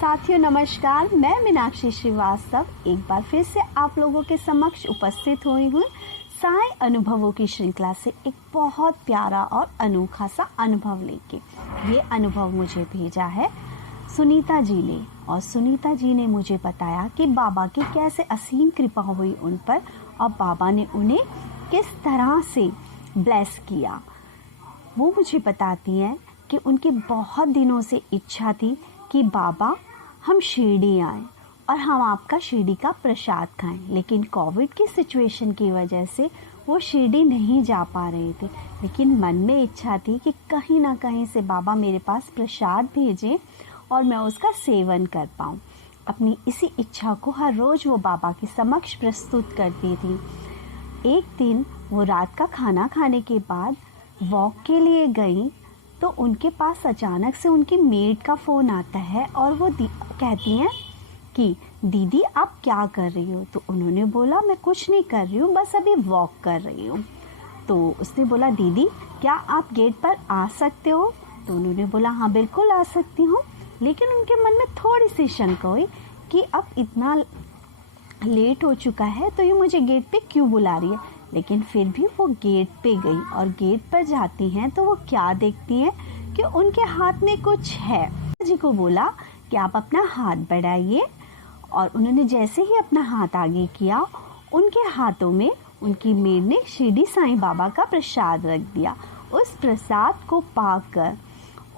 साथियों नमस्कार, मैं मीनाक्षी श्रीवास्तव एक बार फिर से आप लोगों के समक्ष उपस्थित हुई हूँ साई अनुभवों की श्रृंखला से एक बहुत प्यारा और अनोखा सा अनुभव लेके। ये अनुभव मुझे भेजा है सुनीता जी ने, और सुनीता जी ने मुझे बताया कि बाबा की कैसे असीम कृपा हुई उन पर और बाबा ने उन्हें किस तरह से ब्लेस किया। वो मुझे बताती हैं कि उनकी बहुत दिनों से इच्छा थी कि बाबा हम शिरडी आएँ और हम आपका शिरडी का प्रसाद खाएं, लेकिन कोविड की सिचुएशन की वजह से वो शिरडी नहीं जा पा रहे थे। लेकिन मन में इच्छा थी कि कहीं ना कहीं से बाबा मेरे पास प्रसाद भेजें और मैं उसका सेवन कर पाऊँ। अपनी इसी इच्छा को हर रोज़ वो बाबा के समक्ष प्रस्तुत करती थी। एक दिन वो रात का खाना खाने के बाद वॉक के लिए गई तो उनके पास अचानक से उनकी मेड का फ़ोन आता है और वो कहती हैं कि दीदी आप क्या कर रही हो। तो उन्होंने बोला मैं कुछ नहीं कर रही हूँ, बस अभी वॉक कर रही हूँ। तो उसने बोला दीदी क्या आप गेट पर आ सकते हो। तो उन्होंने बोला हाँ बिल्कुल आ सकती हूँ। लेकिन उनके मन में थोड़ी सी शंका हुई कि अब इतना लेट हो चुका है तो ये मुझे गेट पे क्यों बुला रही है। लेकिन फिर भी वो गेट पे गई और गेट पर जाती हैं तो वो क्या देखती हैं कि उनके हाथ में कुछ है। जी को बोला कि आप अपना हाथ बढ़ाइए, और उन्होंने जैसे ही अपना हाथ आगे किया उनके हाथों में उनकी मेड ने शिरडी साईं बाबा का प्रसाद रख दिया। उस प्रसाद को पाकर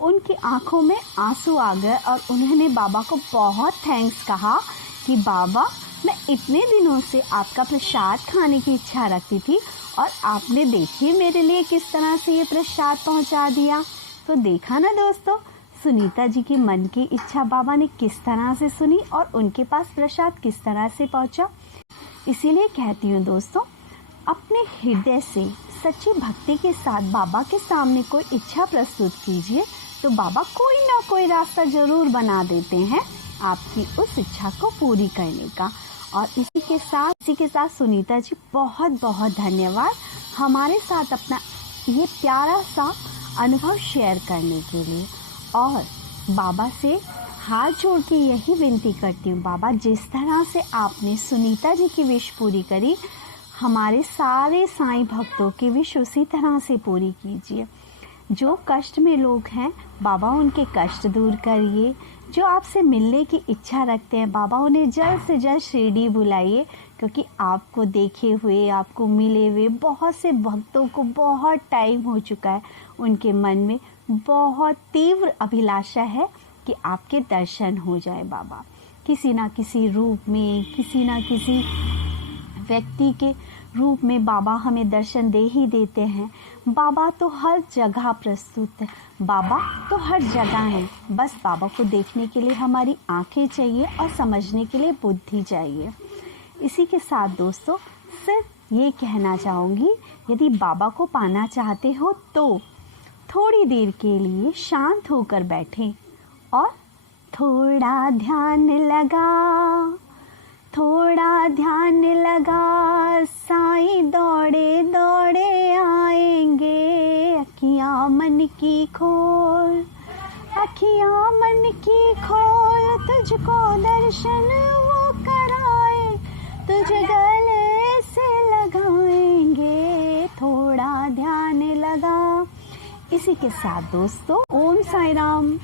उनकी आंखों में आंसू आ गए और उन्होंने बाबा को बहुत थैंक्स कहा कि बाबा मैं इतने दिनों से आपका प्रसाद खाने की इच्छा रखती थी और आपने देखिए मेरे लिए किस तरह से ये प्रसाद पहुंचा दिया। तो देखा ना दोस्तों, सुनीता जी के मन की इच्छा बाबा ने किस तरह से सुनी और उनके पास प्रसाद किस तरह से पहुंचा। इसीलिए कहती हूँ दोस्तों, अपने हृदय से सच्ची भक्ति के साथ बाबा के सामने कोई इच्छा प्रस्तुत कीजिए तो बाबा कोई ना कोई रास्ता जरूर बना देते हैं आपकी उस इच्छा को पूरी करने का। और इसी के साथ सुनीता जी बहुत बहुत धन्यवाद हमारे साथ अपना ये प्यारा सा अनुभव शेयर करने के लिए। और बाबा से हाथ जोड़ के यही विनती करती हूँ, बाबा जिस तरह से आपने सुनीता जी की विश पूरी करी, हमारे सारे साईं भक्तों की विश उसी तरह से पूरी कीजिए। जो कष्ट में लोग हैं बाबा उनके कष्ट दूर करिए। जो आपसे मिलने की इच्छा रखते हैं बाबा उन्हें जल्द से जल्द शिरडी बुलाइए, क्योंकि आपको देखे हुए आपको मिले हुए बहुत से भक्तों को बहुत टाइम हो चुका है। उनके मन में बहुत तीव्र अभिलाषा है कि आपके दर्शन हो जाए बाबा, किसी ना किसी रूप में, किसी ना किसी व्यक्ति के रूप में बाबा हमें दर्शन दे ही देते हैं। बाबा तो हर जगह प्रस्तुत है, बाबा तो हर जगह है। बस बाबा को देखने के लिए हमारी आंखें चाहिए और समझने के लिए बुद्धि चाहिए। इसी के साथ दोस्तों सिर्फ ये कहना चाहूँगी, यदि बाबा को पाना चाहते हो तो थोड़ी देर के लिए शांत होकर बैठें और थोड़ा ध्यान लगा साईं दौड़े दौड़े आएंगे। अखियाँ मन की खोल तुझको दर्शन वो कराए, तुझे गले से लगाएंगे, थोड़ा ध्यान लगा। इसी के साथ दोस्तों ओम साई राम।